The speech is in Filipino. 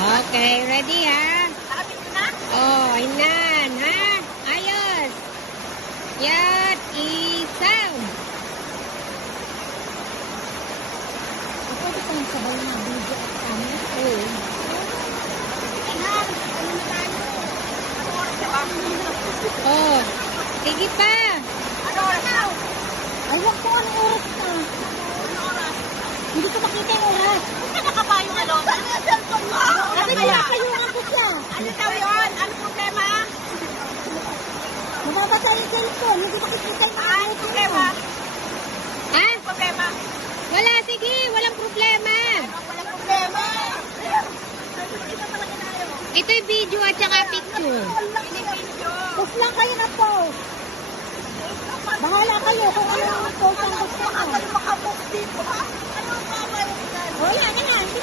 Okay, ready ha? Sabi ko na? Oh, inan ha? Ayos. Yan, isang. Pwede kang sabay na video at kami. Oo. Oh, sige pa. Ano oras na? Aywan ko anong oras na. Anong oras? Hindi ko makita yung oras. Huwag ka nakapayong ano? Ano yung cellphone mo? Sabi ko nakapayungan ko siya. Ano daw yun? Ano problema? Mababasa yung cellphone. Hindi makikita yung ano problema. Ha? Problema. Wala, sige. Walang problema. Walang problema. Ito talaga tayo. Ito'y video at saka picture. Post lang kayo na post. Bahala kayo kung ano ang post ang gusto nyo. Ano makapost dito ha? Ano ang babayaran? Wala na nga. Hindi